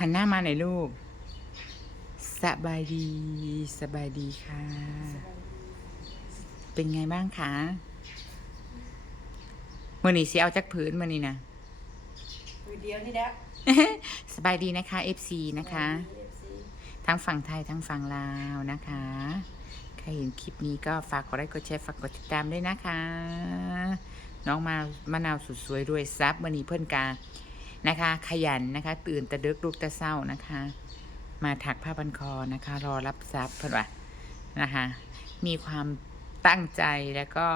หันหน้ามาหน่อยลูก สบายดี สบายดีค่ะ เป็นไงบ้างคะมื่อนี้สิเอาจักผืนมื่อนี้นะวิดีโอนี่แหละสบายดีนะคะ FC นะคะ ทั้งฝั่งไทยทั้งฝั่งลาวนะคะ ใครเห็นคลิปนี้ก็ฝากกดไลค์กดแชร์ฝากกดติดตามด้วยนะคะ น้องมามะนาวสุดสวยด้วยซับวันนี้เพื่อนกา นะคะ ขยันนะคะ ตื่นแต่ดึกลุกแต่เศร้านะคะ มาถักผ้าพันคอนะคะ รอรับซับเพื่อนว่านะคะ มีความตั้งใจแล้วก็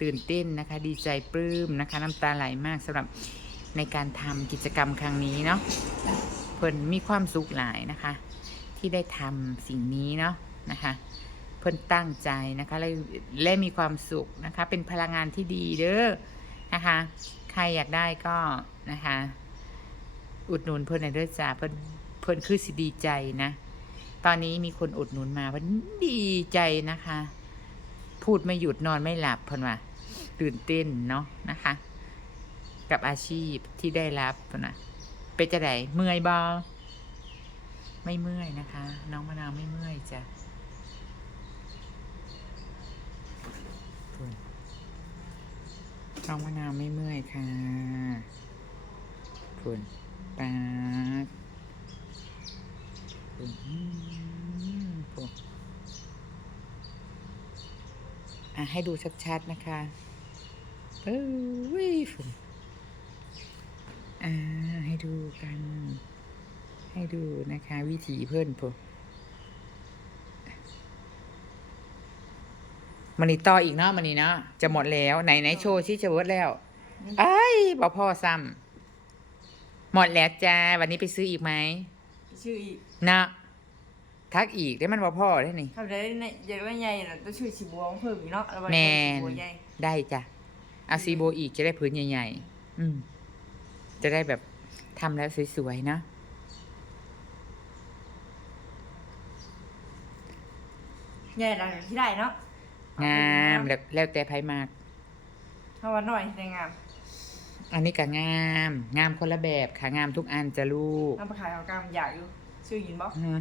ตื่นเต้นนะคะ ดีใจปลื้มนะคะ น้ำตาไหลมากสำหรับในการทำกิจกรรมครั้งนี้เนาะเพิ่อนมีความสุขหลายนะคะ ที่ได้ทำสิ่งนี้เนาะนะคะเพิ่อนตั้งใจนะคะและและมีความสุขนะคะ เป็นพลังงานที่ดีเด้อนะคะ ใครอยากได้ก็นะคะ อุดหนุนเพิ่นในเด้อจ้าเพิ่นเพิ่นคือสิดีใจนะ ตอนนี้มีคนอุดหนุนมาเพิ่นดีใจนะคะ พูดไม่หยุดนอนไม่หลับเพิ่นว่าตื่นเต้นเนาะนะคะ กับอาชีพที่ได้รับเพิ่นว่าเป็นจะไดเมื่อยบอไม่เมื่อยนะคะ น้องมะนาวไม่เมื่อยจ้ะน้องมะนาวไม่เมื่อยค่ะคุณ ปาดคุณอืมปุ๊บอะให้ดูชัดๆนะคะเอ้ยฝุ่นอ่าให้ดูกัน ให้ดูนะคะ วิถีเพื่อนปุ๊มันนี่ต่ออีกเนาะมันนี่เนาะจะหมดแล้ว ไหนไหนโชว์ที่จะเวิร์ดแล้วไอ้ยบอพ่อซ้ำ หมดแล้วจ้า วันนี้ไปซื้ออีกไหมชื่ออีกนะทักอีกได้มันบอพ่อได้นี่ เขาได้ในใหญ่ว่าใหญ่น่ะต้องชื่อชิบวงเพิ่มอีกเนาะแล้ววันแมนี้นชิบวงใหญ่ได้จ้ะเอาซีโบอีกจะได้ผืนใหญ่ๆ อืม จะได้แบบทำแล้วสวยๆเนาะใหญ่หลังที่ได้เนาะงามแล้วแล้วแต่ไผมาก ถ้าวันหน่อยในงาม อันนี้ก็งาม งามคนละแบบค่ะงามทุกอันจะลูกน้ำปลาขายเอากามอยากอยู่ชื่อยินบ่อืม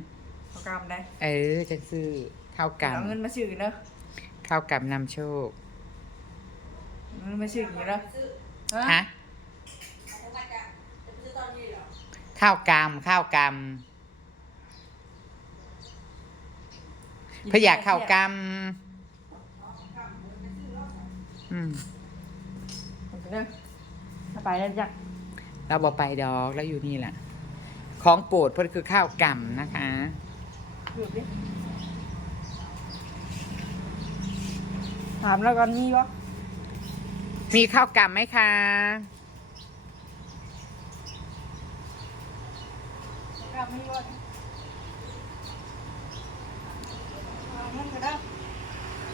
เอากามได้เออจังซื้อข้าวกเอาเงินมาชื่อเนอะำข้าวกำนำโชคเอาเงินมาชื่ออย่างนี้เนอะฮะข้าวกำข้าวกำเพื่ออยากข้าวกำอืมเนอะ ถ้าไปแล้วจ้ะเราบอกไปดอกแล้วอยู่นี่แหละของโปรดเพื่อนคือข้าวกำนะคะหยุดดิถามแล้วก่อนมีบ่มีข้าวกำไหมคะกามมีบ่เอาเงินก็ได้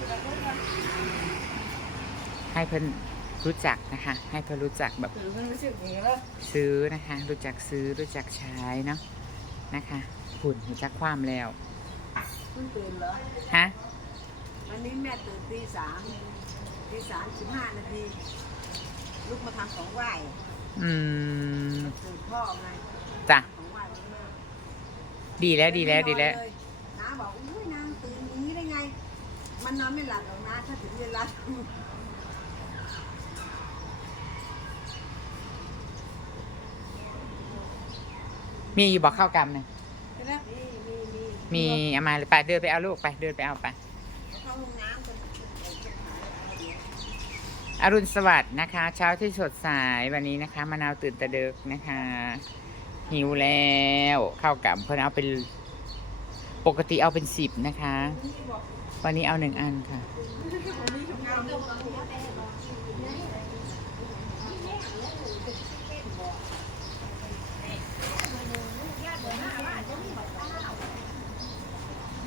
เอาเงินก่อนให้เพื่อน รู้จักนะคะ ให้เพื่อนรู้จักแบบถือเงินมาชื่ออย่างนี้เนอะซื้อนะคะ รู้จักซื้อรู้จักใช้เนาะนะคะหุ่นรู้จักความแล้วเพิ่งตื่นเหรอฮะวันนี้แม่ตื่นตีสามตีสามสิบห้านาทีลุกมาทำของไหว้อืมตื่นพ่อไงจ้ะของไหว้วันแม่ดีแล้วดีแล้วดีแล้วไม่นอนเยน้าบอกอุ้ยนางตื่นอย่างนี้ได้ไง มันนอนไม่หลับหรอกนะถ้าถึงเวลา มีอยู่บอกข้าวกำนะใช่ไหมมีมีมีมีเอามาเลยไปเดินไปเอาลูกไปเดินไปเอาไปเข้าห้องน้ำกันอรุณสวัสดิ์นะคะ เช้าที่สดใสวันนี้นะคะมะนาวตื่นแต่เดึกนะคะ หิวแล้วข้าวกับเพิ่นเอาเป็นปกติเอาเป็นสิบนะคะ วันนี้เอาหนึ่งอันค่ะ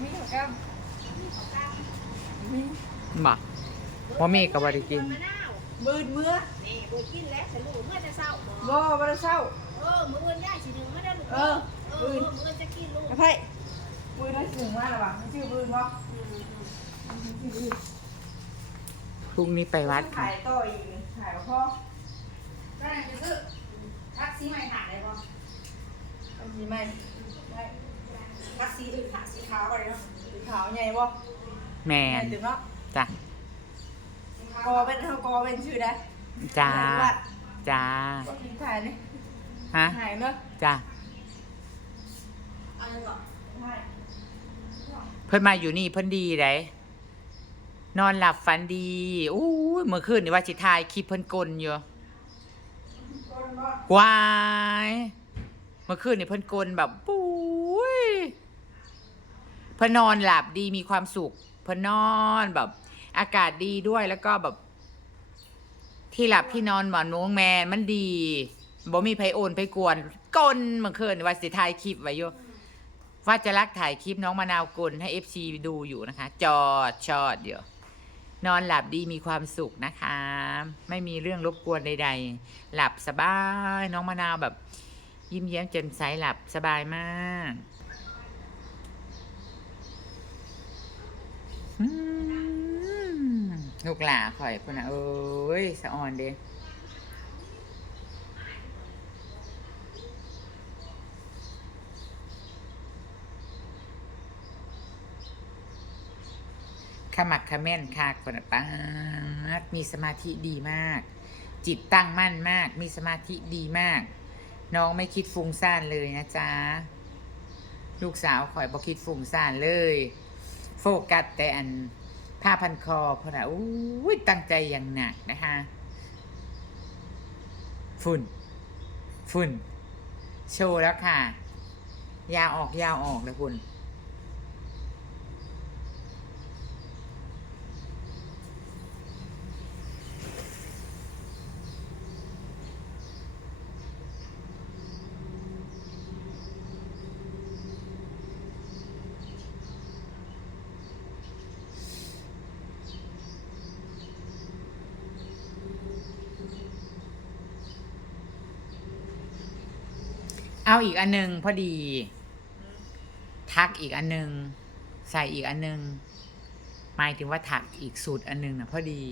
มีเหรอกามมีบ่ว่ามีกับบริกินมืดเมื่อนี่เปิดกินแล้วฉันรู้เมื่อจะเศร้าบ่บ่บ่ได้เศร้าเออมื้ออื่นได้สิหนึ่งไม่ได้ลูกเออเออมื้ออื่นจะกินลูกกระไพ่มือได้ถึงว่าหรอวะมันชื่อมือบ่พรุ่งนี้ไปวัดค่ะถ่ายต่ออีกถ่ายกับพ่อได้จะซื้อทักซี่ใหม่ถ่ายได้บ่ เอาสีใหม่ได้คัดสีอื่นหาสีขาวก่อนเลยเนาะสีขาวใหญ่บ่แมใหญ่นถึงเนาะจ้ะกอเป็นเท่ากอเป็นชื่อได้จ้าจ้าก็ถ่ายนี่ฮะถ่ายเนาะจ้าอะไรก่อนถ่ายเพิ่นมาอยู่นี่เพิ่นดีไดนอนหลับฝันดีอู้ยเมื่อคืนนี่ว่าสิถ่ายคลิปเพิ่นกลนอยู่ก้นบ่วาย เมื่อคืนนี่เพิ่นกลนแบบปุ้ยเพิ่นนอนหลับดีมีความสุขเพิ่นนอนแบบ อากาศดีด้วยแล้วก็แบบ ที่หลับที่นอนหมอนมุ้งแมนมันดีบ่มีไผโอนไปกวนกลนเมื่อคืนว่าสิถ่ายคลิปไว้อยู่ว่าจะรักถ่ายคลิปน้องมะนาวกลให้ FC ดูอยู่นะคะ จอดชอดเดี๋ยวนอนหลับดีมีความสุขนะคะ ไม่มีเรื่องรบกวนใด ๆ หลับสบายน้องมะนาวแบบ ยิ้มแย้มแจ่มใสหลับสบายมากอืมลูกหลาข่อยพุ่นนะเอ้ยสะอ่อนเด้ขมักขม้นคากคนน่ะป้าดมีสมาธิดีมาก จิตตั้งมั่นมาก มีสมาธิดีมาก น้องไม่คิดฟุ้งซ่านเลยนะจ๊ะ ลูกสาวคอยบอกคิดฟุ้งซ่านเลย โฟกัสแต่อันผ้าพันคอเพราะนะอุ้ยตั้งใจอย่างหนักนะคะฝุ่น ฝุ่น โชว์แล้วค่ะ ยาวออกยาวออกเลยคุณ เอาอีกอันหนึงพอดี ทักอีกอันหนึง ใส่อีกอันหนึงหมายถึงว่าถักอีกสูตรอันหนึงนะพอดี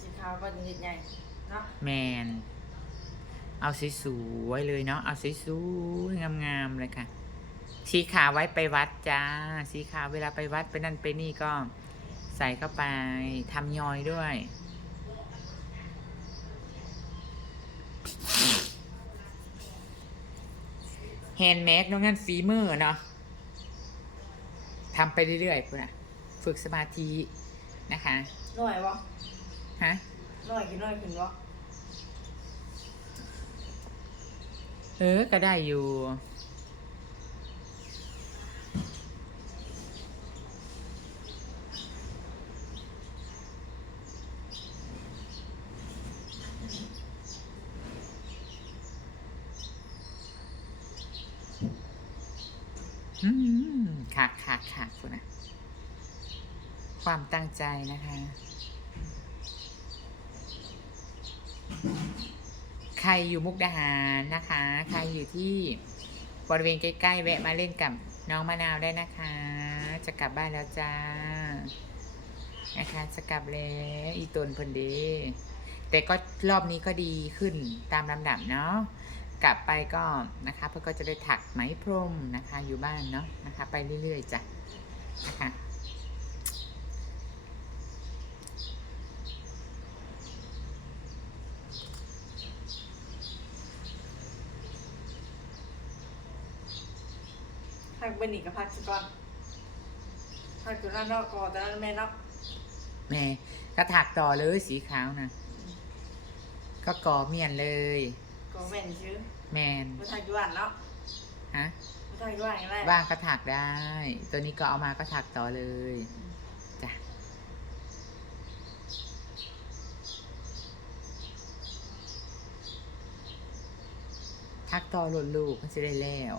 สีขาวก็นิดใหญ่เนาะแมนเอาสวยๆเลยเนาะเอาสวยๆงามๆเลยค่ะสีขาวไว้ไปวัดจ้า สีขาวเวลาไปวัดไปนั่นไปนี่ก็ใส่เข้าไปทำยอยด้วย ฮนด์เมดน้องงั้นฝีมือเนาะทำไปเรื่อยๆพุ่นอะฝึกสมาธินะคะหน่อยบ่ฮะหน่อยกินหน่อยขึ้นบ่เออก็ได้อยู่ ค่ะค่ะค่ะคุณนะความตั้งใจนะคะ ใครอยู่มุกดาหารนะคะ ใครอยู่ที่บริเวณใกล้ๆแวะมาเล่นกับน้องมะนาวได้นะคะ จะกลับบ้านแล้วจ้า นะคะ จะกลับแล้วอีตนพนเดแต่ก็รอบนี้ก็ดีขึ้นตามลำดับเนาะ กลับไปก็นะคะเพื่อก็จะได้ถักไหมพรมนะคะอยู่บ้านเนาะนะคะไปเรื่อยๆจ้ะนะคะพักเบนอีกกับพักสก่อนพักอยู่ด้านนอกกอแต่นั้นแม่เนาะแม่ก็ถักต่อเลยสีขาวนะก็ก่อเมียนเลย กอแม่นชื่อแมนมาทางอยู่บ้านเนาะฮะมาทางอยู่บ้านก็ได้ว่างก็ถักได้ ตัวนี้ก็เอามาก็ถักต่อเลยจ้ะถักต่อหล่นลูกมันจะได้แล้ว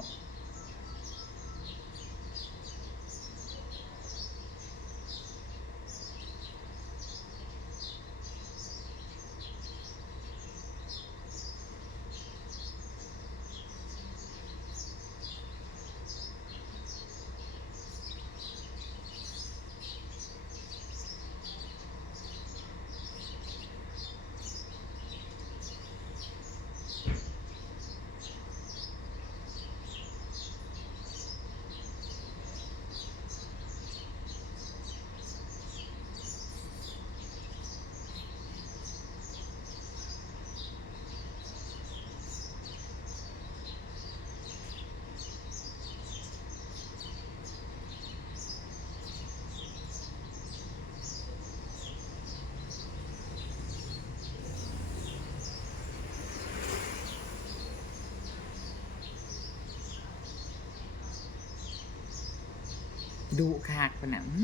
ดุคักคนน่ะอื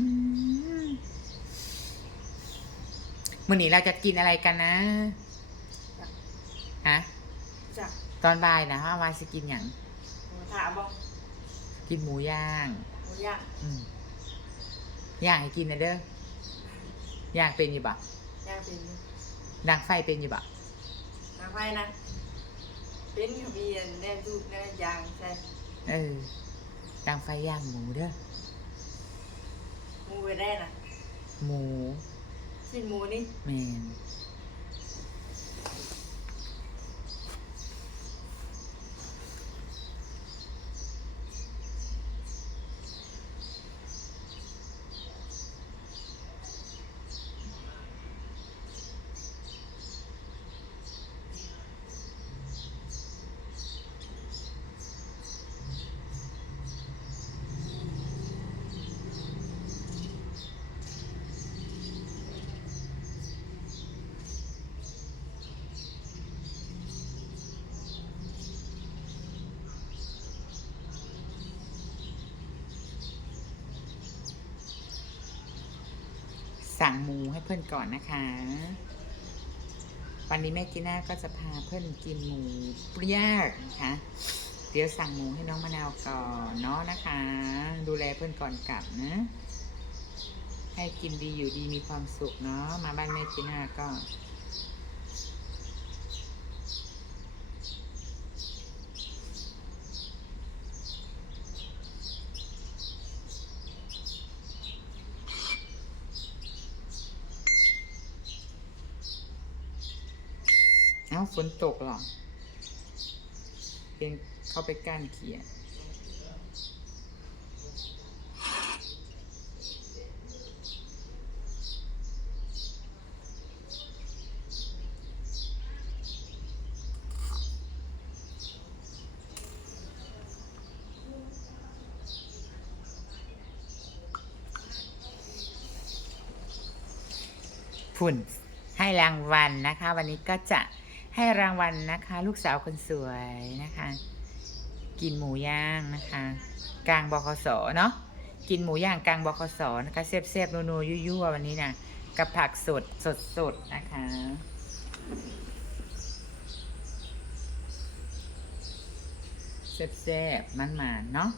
มมื่อนี้เราจะกินอะไรกันนะฮะจ้ะตอนบ่ายนะฮะวายจะกินอย่างถามบอกกินหมูย่างหมูย่างอืมย่างให้กินนะเด้อย่างเป็นอยู่บ่ย่างเป็นดังไฟเป็นอยู่บ่น้ำไฟนะเป็นขบีนแน่ดูแน่ยางใช่เออดังไฟย่างหมูเด้อห มูไปได้นะหมูชิ้นหมูนี่ แมน สั่งหมูให้เพื่อนก่อนนะคะ วันนี้แม่จีน่าก็จะพาเพื่อนกินหมูเปรี้ยวนะคะ เดี๋ยวสั่งหมูให้น้องมะนาวก่อนเนาะนะคะ ดูแลเพื่อนก่อนกลับนะ ให้กินดีอยู่ดีมีความสุขเนาะ มาบ้านแม่จีน่าก็ เอ้าฝนตกหรอเพียงเข้าไปก้านเขียฝุ่นให้รางวัลนะคะ วันนี้ก็จะ ให้รางวัลนะคะ ลูกสาวคนสวยนะคะ กินหมูย่างนะคะ กลางบคสเนาะกินหมูย่างกลางบคสนะคะเซฟๆนัวๆยั่วๆวันนี้นะกับผักสดสดๆนะคะแซ่บๆมันๆเนาะ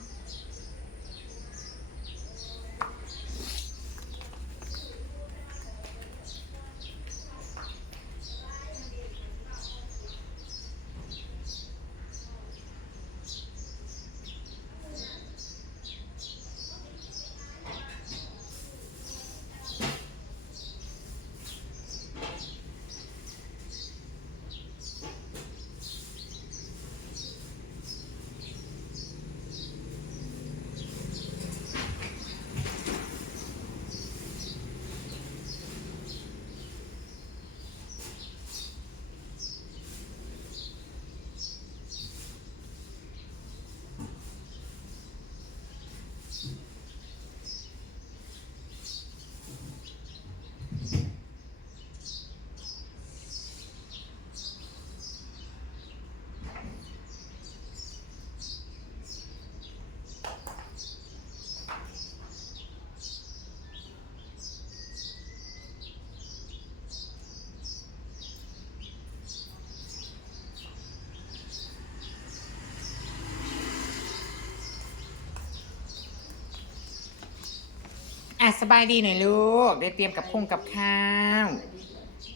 สบายดีหน่อยลูก ได้เตรียมกับคงกับข้าว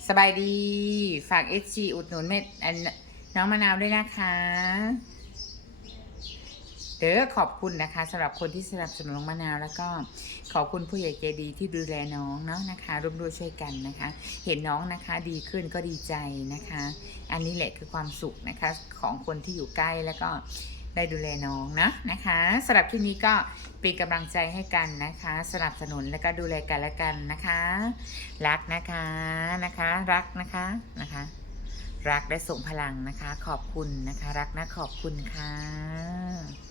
สบายดี ฝากเอชีอุดหนุนเม็ดอันน้องมะนาวด้วยนะคะเด้อขอบคุณนะคะสำหรับคนที่สนับสนุนน้องมะนาว แล้วก็ขอบคุณผู้ใหญ่ใจดีที่ดูแลน้องเนาะนะคะร่วมด้วยช่วยกันนะคะ เห็นน้องนะคะดีขึ้นก็ดีใจนะคะ อันนี้แหละคือความสุขนะคะของคนที่อยู่ใกล้แล้วก็ ได้ดูแลน้องนะนะคะสำหรับที่นี้ก็เป็นกำลังใจให้กันนะคะ สนับสนุนแล้วก็ดูแลกันและกันนะคะ รักนะคะนะคะ รักนะคะนะคะ รักได้ส่งพลังนะคะ ขอบคุณนะคะ รักนะขอบคุณค่ะ